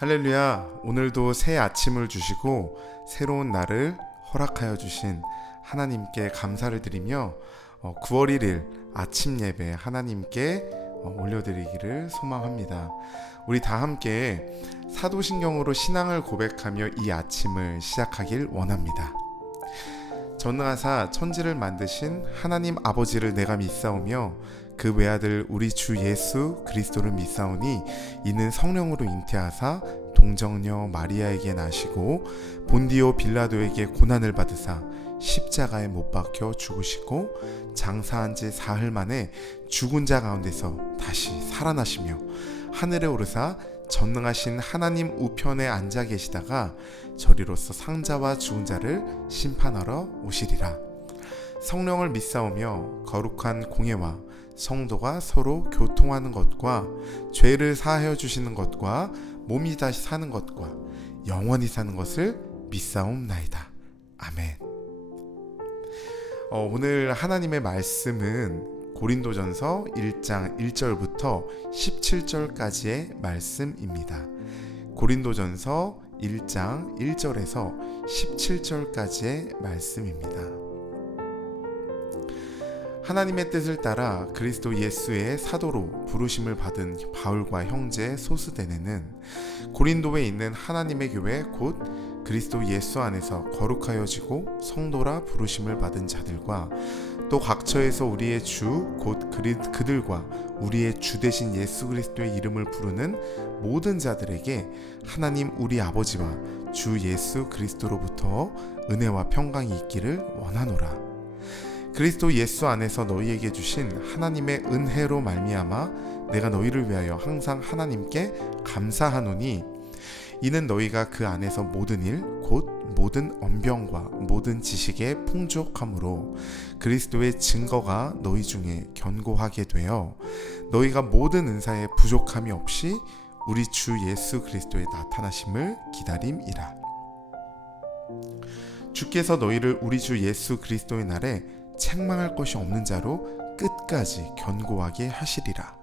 할렐루야. 오늘도 새 아침을 주시고 새로운 날을 허락하여 주신 하나님께 감사를 드리며 9월 1일 아침 예배 하나님께 올려드리기를 소망합니다. 우리 다 함께 사도신경으로 신앙을 고백하며 이 아침을 시작하길 원합니다. 전능하사 천지를 만드신 하나님 아버지를 내가 믿사오며 그 외아들 우리 주 예수 그리스도를 믿사오니 이는 성령으로 잉태하사 동정녀 마리아에게 나시고 본디오 빌라도에게 고난을 받으사 십자가에 못 박혀 죽으시고 장사한 지 사흘 만에 죽은 자 가운데서 다시 살아나시며 하늘에 오르사 전능하신 하나님 우편에 앉아 계시다가 저리로서 상자와 죽은 자를 심판하러 오시리라. 성령을 믿사오며 거룩한 공예와 성도가 서로 교통하는 것과 죄를 사하여 주시는 것과 몸이 다시 사는 것과 영원히 사는 것을 믿사옵나이다. 아멘. 오늘 하나님의 말씀은 고린도전서 1장 1절부터 17절까지의 말씀입니다. 고린도전서 1장 1절에서 17절까지의 말씀입니다. 하나님의 뜻을 따라 그리스도 예수의 사도로 부르심을 받은 바울과 형제 소스데네는 고린도에 있는 하나님의 교회 곧 그리스도 예수 안에서 거룩하여지고 성도라 부르심을 받은 자들과 또 각처에서 우리의 주 곧 그들과 우리의 주 되신 예수 그리스도의 이름을 부르는 모든 자들에게 하나님 우리 아버지와 주 예수 그리스도로부터 은혜와 평강이 있기를 원하노라. 그리스도 예수 안에서 너희에게 주신 하나님의 은혜로 말미암아 내가 너희를 위하여 항상 하나님께 감사하노니 이는 너희가 그 안에서 모든 일 곧 모든 언병과 모든 지식에 풍족함으로 그리스도의 증거가 너희 중에 견고하게 되어 너희가 모든 은사에 부족함이 없이 우리 주 예수 그리스도의 나타나심을 기다림이라. 주께서 너희를 우리 주 예수 그리스도의 날에 책망할 것이 없는 자로 끝까지 견고하게 하시리라.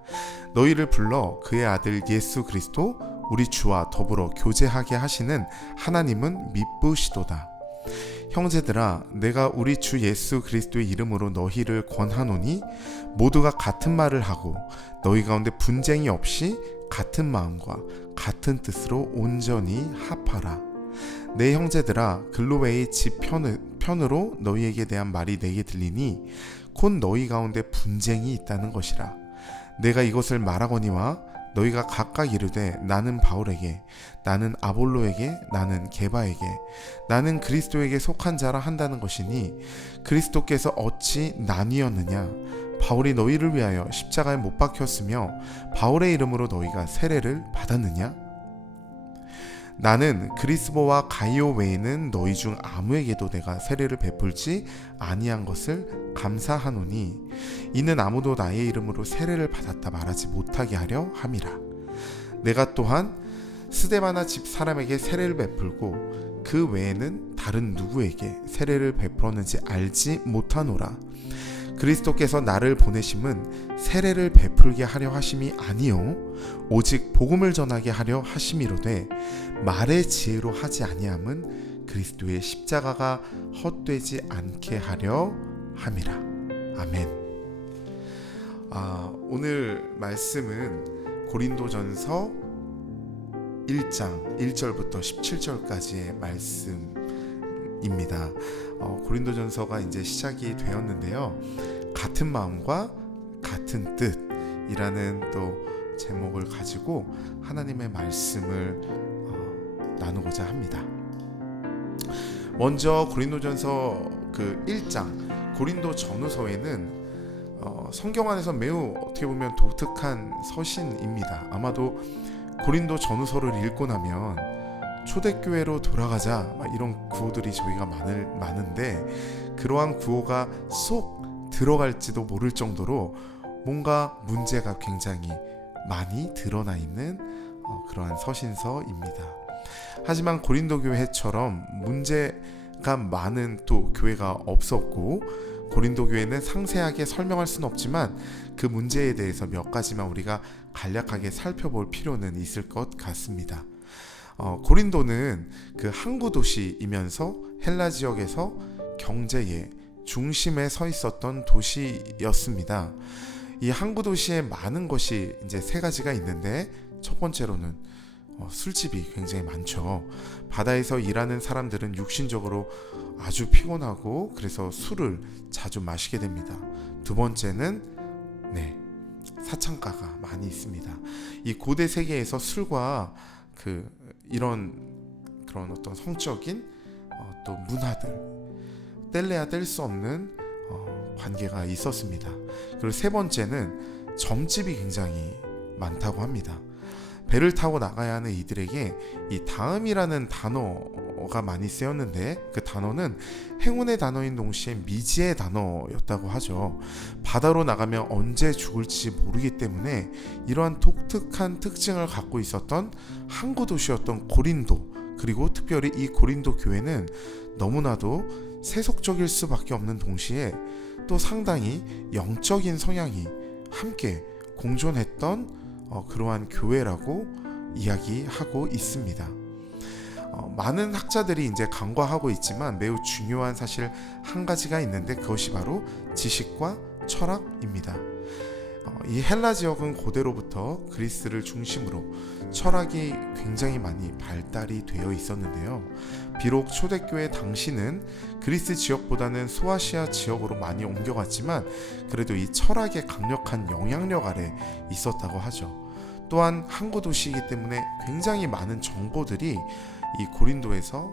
너희를 불러 그의 아들 예수 그리스도 우리 주와 더불어 교제하게 하시는 하나님은 미쁘시도다. 형제들아, 내가 우리 주 예수 그리스도의 이름으로 너희를 권하노니 모두가 같은 말을 하고 너희 가운데 분쟁이 없이 같은 마음과 같은 뜻으로 온전히 합하라. 내 형제들아, 글로웨의 집 편으로 너희에게 대한 말이 내게 들리니 곧 너희 가운데 분쟁이 있다는 것이라. 내가 이것을 말하거니와 너희가 각각 이르되 나는 바울에게, 나는 아볼로에게, 나는 게바에게, 나는 그리스도에게 속한 자라 한다는 것이니 그리스도께서 어찌 나뉘었느냐? 바울이 너희를 위하여 십자가에 못 박혔으며 바울의 이름으로 너희가 세례를 받았느냐? 나는 그리스보와 가이오 외에는 너희 중 아무에게도 내가 세례를 베풀지 아니한 것을 감사하노니 이는 아무도 나의 이름으로 세례를 받았다 말하지 못하게 하려 함이라. 내가 또한 스데바나 집 사람에게 세례를 베풀고 그 외에는 다른 누구에게 세례를 베풀었는지 알지 못하노라. 그리스도께서 나를 보내심은 세례를 베풀게 하려 하심이 아니요 오직 복음을 전하게 하려 하심이로되 말의 지혜로 하지 아니함은 그리스도의 십자가가 헛되지 않게 하려 함이라. 아멘. 오늘 말씀은 고린도전서 1장 1절부터 17절까지의 말씀입니다. 고린도전서가 이제 시작이 되었는데요. 같은 마음과 같은 뜻이라는 또 제목을 가지고 하나님의 말씀을 나누고자 합니다. 먼저 고린도전서 그 1장 고린도 전후서에는 성경 안에서 매우 어떻게 보면 독특한 서신입니다. 아마도 고린도 전후서를 읽고 나면 초대교회로 돌아가자 이런 구호들이 저희가 많은데 그러한 구호가 쏙 들어갈지도 모를 정도로 뭔가 문제가 굉장히 많이 드러나 있는 그러한 서신서입니다. 하지만 고린도 교회처럼 문제가 많은 또 교회가 없었고 고린도 교회는 상세하게 설명할 수는 없지만 그 문제에 대해서 몇 가지만 우리가 간략하게 살펴볼 필요는 있을 것 같습니다. 고린도는 그 항구 도시이면서 헬라 지역에서 경제의 중심에 서 있었던 도시였습니다. 이 항구 도시에 많은 것이 이제 세 가지가 있는데, 첫 번째로는 술집이 굉장히 많죠. 바다에서 일하는 사람들은 육신적으로 아주 피곤하고 그래서 술을 자주 마시게 됩니다. 두 번째는 사창가가 많이 있습니다. 이 고대 세계에서 술과 그런 어떤 성적인 또 문화들, 뗄래야 뗄 수 없는 관계가 있었습니다. 그리고 세 번째는 점집이 굉장히 많다고 합니다. 배를 타고 나가야 하는 이들에게 이 다음이라는 단어가 많이 쓰였는데, 그 단어는 행운의 단어인 동시에 미지의 단어였다고 하죠. 바다로 나가면 언제 죽을지 모르기 때문에 이러한 독특한 특징을 갖고 있었던 항구 도시였던 고린도, 그리고 특별히 이 고린도 교회는 너무나도 세속적일 수밖에 없는 동시에 또 상당히 영적인 성향이 함께 공존했던 그러한 교회라고 이야기하고 있습니다. 많은 학자들이 이제 간과하고 있지만 매우 중요한 사실 한 가지가 있는데, 그것이 바로 지식과 철학입니다. 이 헬라 지역은 고대로부터 그리스를 중심으로 철학이 굉장히 많이 발달이 되어 있었는데요. 비록 초대교회 당시는 그리스 지역보다는 소아시아 지역으로 많이 옮겨갔지만 그래도 이 철학의 강력한 영향력 아래 있었다고 하죠. 또한 항구 도시이기 때문에 굉장히 많은 정보들이 이 고린도에서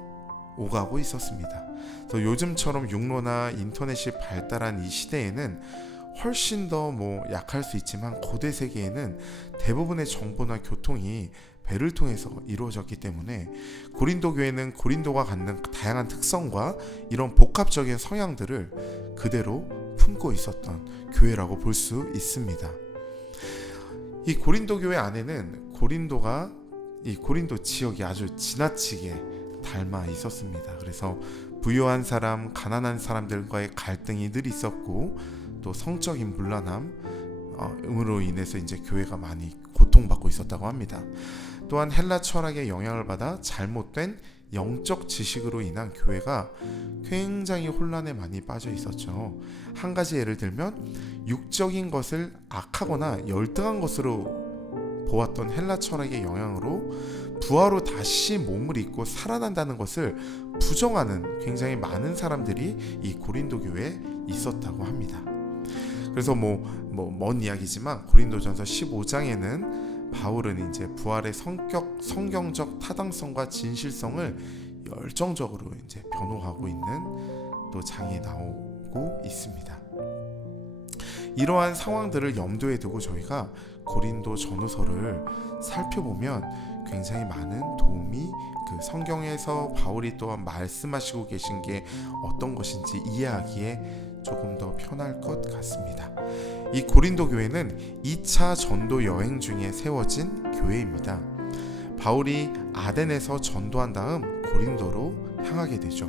오가고 있었습니다. 그래서 요즘처럼 육로나 인터넷이 발달한 이 시대에는 훨씬 더 약할 수 있지만 고대 세계에는 대부분의 정보나 교통이 배를 통해서 이루어졌기 때문에 고린도 교회는 고린도가 갖는 다양한 특성과 이런 복합적인 성향들을 그대로 품고 있었던 교회라고 볼 수 있습니다. 이 고린도 교회 안에는 이 고린도 지역이 아주 지나치게 닮아 있었습니다. 그래서 부유한 사람, 가난한 사람들과의 갈등이 늘 있었고, 또 성적인 문란함으로 인해서 이제 교회가 많이 고통받고 있었다고 합니다. 또한 헬라 철학의 영향을 받아 잘못된 영적 지식으로 인한 교회가 굉장히 혼란에 많이 빠져 있었죠. 한 가지 예를 들면 육적인 것을 악하거나 열등한 것으로 보았던 헬라 철학의 영향으로 부활로 다시 몸을 입고 살아난다는 것을 부정하는 굉장히 많은 사람들이 이 고린도 교회에 있었다고 합니다. 그래서 먼 이야기지만 고린도전서 15장에는 바울은 이제 부활의 성경적 타당성과 진실성을 열정적으로 이제 변호하고 있는 또 장이 나오고 있습니다. 이러한 상황들을 염두에 두고 저희가 고린도 전후서를 살펴보면 굉장히 많은 도움이, 그 성경에서 바울이 또한 말씀하시고 계신 게 어떤 것인지 이해하기에 조금 더 편할 것 같습니다. 이 고린도 교회는 2차 전도 여행 중에 세워진 교회입니다. 바울이 아덴에서 전도한 다음 고린도로 향하게 되죠.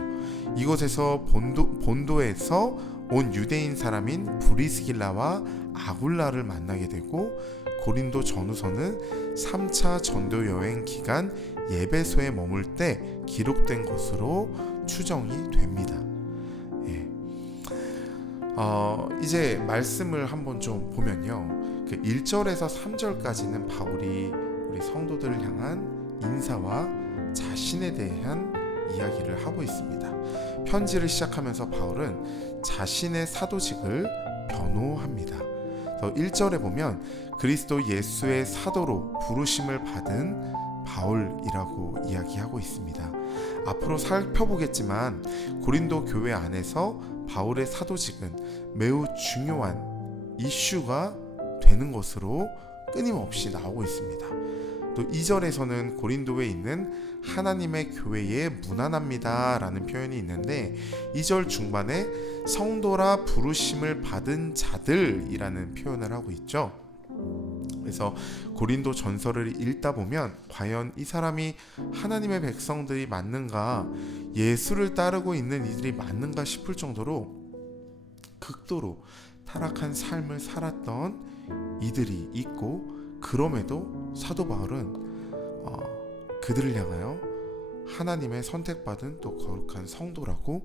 이곳에서 본도에서 온 유대인 사람인 브리스길라와 아굴라를 만나게 되고, 고린도 전후서는 3차 전도 여행 기간 예배소에 머물 때 기록된 것으로 추정이 됩니다. 이제 말씀을 한번 좀 보면요, 그 1절에서 3절까지는 바울이 우리 성도들을 향한 인사와 자신에 대한 이야기를 하고 있습니다. 편지를 시작하면서 바울은 자신의 사도직을 변호합니다. 1절에 보면 그리스도 예수의 사도로 부르심을 받은 바울이라고 이야기하고 있습니다. 앞으로 살펴보겠지만 고린도 교회 안에서 바울의 사도직은 매우 중요한 이슈가 되는 것으로 끊임없이 나오고 있습니다. 또 2절에서는 고린도에 있는 하나님의 교회에 문안합니다 라는 표현이 있는데, 2절 중반에 성도라 부르심을 받은 자들이라는 표현을 하고 있죠. 그래서 고린도 전서를 읽다 보면 과연 이 사람이 하나님의 백성들이 맞는가, 예수를 따르고 있는 이들이 맞는가 싶을 정도로 극도로 타락한 삶을 살았던 이들이 있고, 그럼에도 사도 바울은 그들을 향하여 하나님의 선택받은 또 거룩한 성도라고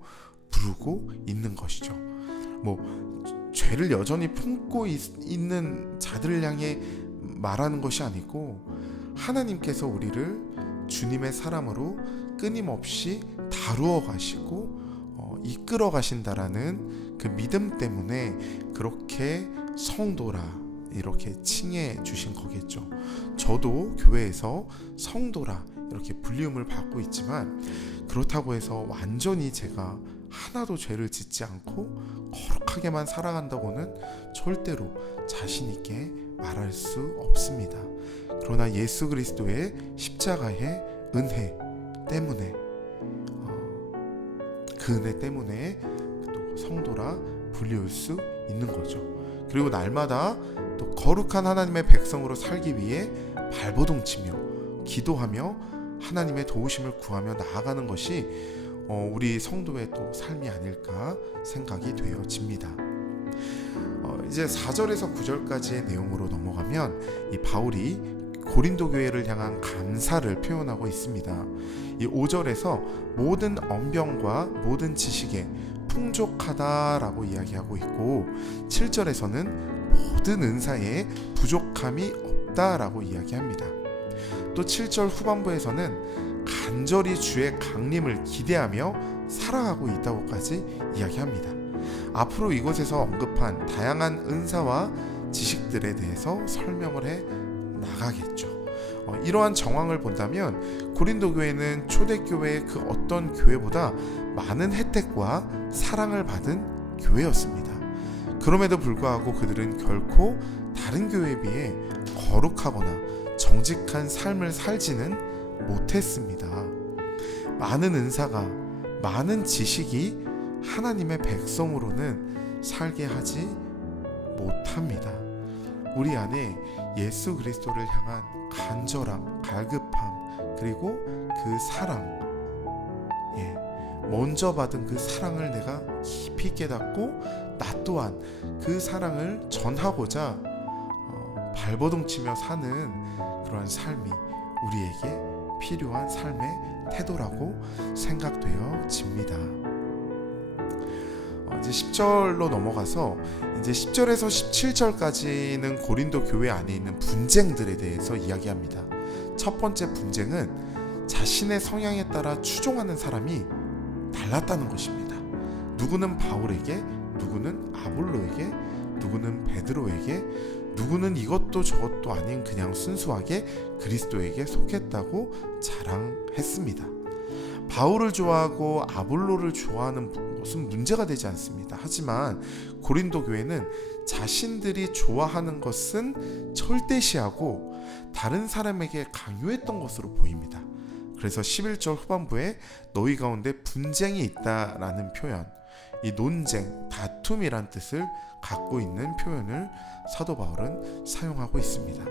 부르고 있는 것이죠. 죄를 여전히 품고 있는 자들을 향해 말하는 것이 아니고 하나님께서 우리를 주님의 사람으로 끊임없이 다루어 가시고 이끌어 가신다라는 그 믿음 때문에 그렇게 성도라 이렇게 칭해 주신 거겠죠. 저도 교회에서 성도라 이렇게 불리움을 받고 있지만 그렇다고 해서 완전히 제가 하나도 죄를 짓지 않고 거룩하게만 살아간다고는 절대로 자신 있게 말할 수 없습니다. 그러나 예수 그리스도의 십자가의 은혜 때문에 그 은혜 때문에 또 성도라 불리울 수 있는 거죠. 그리고 날마다 또 거룩한 하나님의 백성으로 살기 위해 발버둥치며 기도하며 하나님의 도우심을 구하며 나아가는 것이 우리 성도의 또 삶이 아닐까 생각이 되어집니다. 이제 4절에서 9절까지의 내용으로 넘어가면 이 바울이 고린도 교회를 향한 감사를 표현하고 있습니다. 이 5절에서 모든 언병과 모든 지식에 풍족하다라고 이야기하고 있고 7절에서는 모든 은사에 부족함이 없다라고 이야기합니다. 또 7절 후반부에서는 간절히 주의 강림을 기대하며 살아가고 있다고까지 이야기합니다. 앞으로 이곳에서 언급한 다양한 은사와 지식들에 대해서 설명을 해 나가겠죠. 이러한 정황을 본다면 고린도 교회는 초대교회의 그 어떤 교회보다 많은 혜택과 사랑을 받은 교회였습니다. 그럼에도 불구하고 그들은 결코 다른 교회에 비해 거룩하거나 정직한 삶을 살지는 못했습니다. 많은 은사가, 많은 지식이 하나님의 백성으로는 살게 하지 못합니다. 우리 안에 예수 그리스도를 향한 간절함, 갈급함, 그리고 그 사랑, 먼저 받은 그 사랑을 내가 깊이 깨닫고 나 또한 그 사랑을 전하고자 발버둥치며 사는 그러한 삶이 우리에게 필요한 삶의 태도라고 생각되어집니다. 이제 10절로 넘어가서 이제 10절에서 17절까지는 고린도 교회 안에 있는 분쟁들에 대해서 이야기합니다. 첫 번째 분쟁은 자신의 성향에 따라 추종하는 사람이 달랐다는 것입니다. 누구는 바울에게, 누구는 아볼로에게, 누구는 베드로에게, 누구는 이것도 저것도 아닌 그냥 순수하게 그리스도에게 속했다고 자랑했습니다. 바울을 좋아하고 아볼로를 좋아하는 것은 문제가 되지 않습니다. 하지만 고린도 교회는 자신들이 좋아하는 것은 절대시하고 다른 사람에게 강요했던 것으로 보입니다. 그래서 11절 후반부에 너희 가운데 분쟁이 있다라는 표현, 이 논쟁, 다툼이란 뜻을 갖고 있는 표현을 사도 바울은 사용하고 있습니다.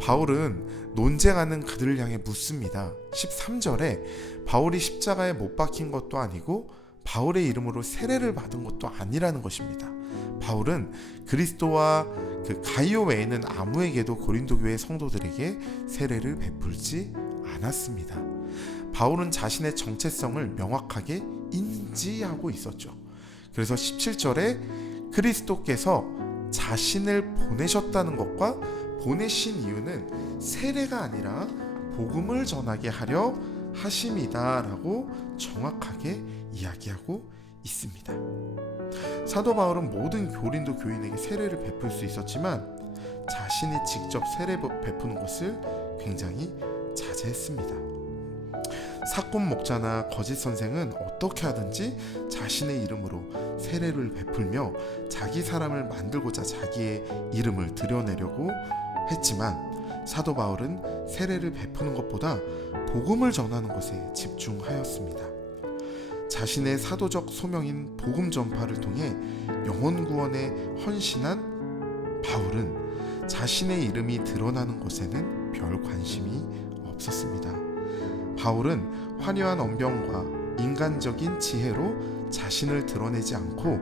바울은 논쟁하는 그들을 향해 묻습니다. 13절에 바울이 십자가에 못 박힌 것도 아니고 바울의 이름으로 세례를 받은 것도 아니라는 것입니다. 바울은 그리스도와 그 가이오 외에는 아무에게도 고린도 교회 성도들에게 세례를 베풀지 않았습니다. 바울은 자신의 정체성을 명확하게 인지하고 있었죠. 그래서 17절에 그리스도께서 자신을 보내셨다는 것과 보내신 이유는 세례가 아니라 복음을 전하게 하려 하심이다 라고 정확하게 이야기하고 있습니다. 사도 바울은 모든 고린도 교인에게 세례를 베풀 수 있었지만 자신이 직접 세례 베푸는 것을 굉장히 자제했습니다. 사건 목자나 거짓 선생은 어떻게 하든지 자신의 이름으로 세례를 베풀며 자기 사람을 만들고자 자기의 이름을 드러내려고 했지만 사도 바울은 세례를 베푸는 것보다 복음을 전하는 것에 집중하였습니다. 자신의 사도적 소명인 복음 전파를 통해 영혼 구원에 헌신한 바울은 자신의 이름이 드러나는 것에는 별 관심이 없었습니다. 바울은 화려한 언변과 인간적인 지혜로 자신을 드러내지 않고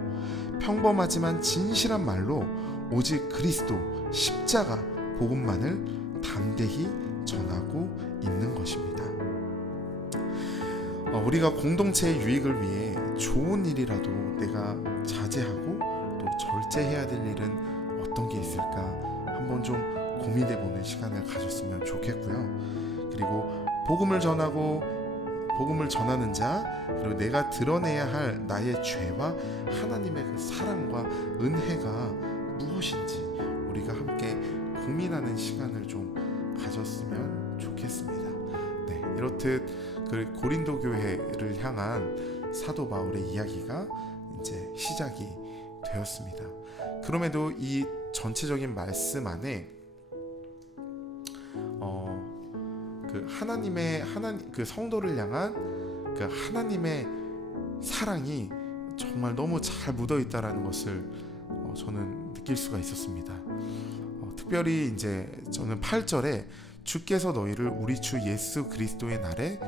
평범하지만 진실한 말로 오직 그리스도 십자가 복음만을 담대히 전하고 있는 것입니다. 우리가 공동체의 유익을 위해 좋은 일이라도 내가 자제하고 또 절제해야 될 일은 어떤 게 있을까 한번 좀 고민해보는 시간을 가졌으면 좋겠고요. 그리고 복음을 전하는 자, 그리고 내가 드러내야 할 나의 죄와 하나님의 그 사랑과 은혜가 무엇인지 우리가 함께 고민하는 시간을 좀 가졌으면 좋겠습니다. 네, 이렇듯 그 고린도 교회를 향한 사도 바울의 이야기가 이제 시작이 되었습니다. 그럼에도 이 전체적인 말씀 안에 그 성도를 향한 그 하나님의 사랑이 정말 너무 잘 묻어 있다라는 것을 저는 느낄 수가 있었습니다. 특별히 이제 저는 8절에 주께서 너희를 우리 주 예수 그리스도의 날에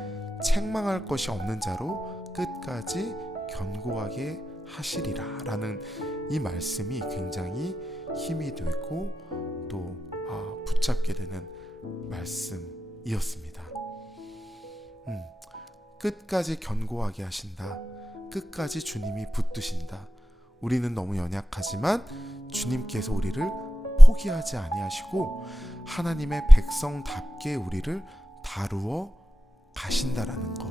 책망할 것이 없는 자로 끝까지 견고하게 하시리라 라는 이 말씀이 굉장히 힘이 되고 또 붙잡게 되는 말씀이었습니다. 끝까지 견고하게 하신다. 끝까지 주님이 붙드신다. 우리는 너무 연약하지만 주님께서 우리를 포기하지 아니하시고 하나님의 백성답게 우리를 다루어 가신다라는 것.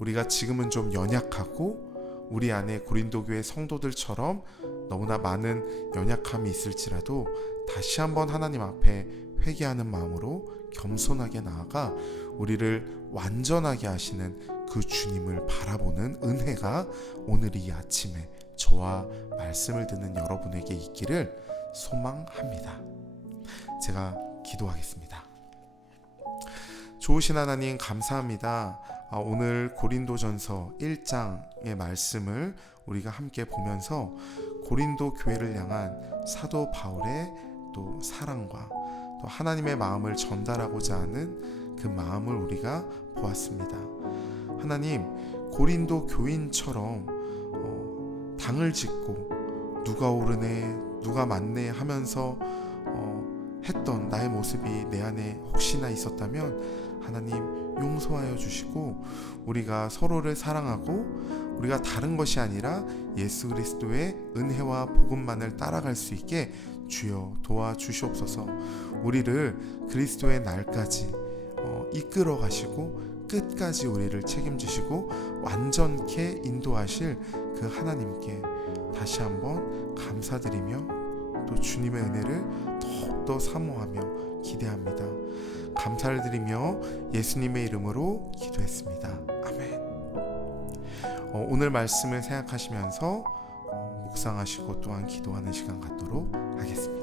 우리가 지금은 좀 연약하고 우리 안에 고린도 교회 성도들처럼 너무나 많은 연약함이 있을지라도 다시 한번 하나님 앞에 회개하는 마음으로 겸손하게 나아가 우리를 완전하게 하시는 그 주님을 바라보는 은혜가 오늘 이 아침에 저와 말씀을 듣는 여러분에게 있기를 소망합니다. 제가 기도하겠습니다. 좋으신 하나님 감사합니다. 오늘 고린도전서 1장의 말씀을 우리가 함께 보면서 고린도 교회를 향한 사도 바울의 또 사랑과 또 하나님의 마음을 전달하고자 하는 그 마음을 우리가 보았습니다. 하나님, 고린도 교인처럼 당을 짓고 누가 옳으네 누가 맞네 하면서 했던 나의 모습이 내 안에 혹시나 있었다면 하나님 용서하여 주시고 우리가 서로를 사랑하고 우리가 다른 것이 아니라 예수 그리스도의 은혜와 복음만을 따라갈 수 있게 주여 도와주시옵소서. 우리를 그리스도의 날까지 이끌어 가시고 끝까지 우리를 책임지시고 완전케 인도하실 그 하나님께 다시 한번 감사드리며 또 주님의 은혜를 더욱더 사모하며 기대합니다. 감사를 드리며 예수님의 이름으로 기도했습니다. 아멘. 오늘 말씀을 생각하시면서 묵상하시고 또한 기도하는 시간 갖도록 하겠습니다.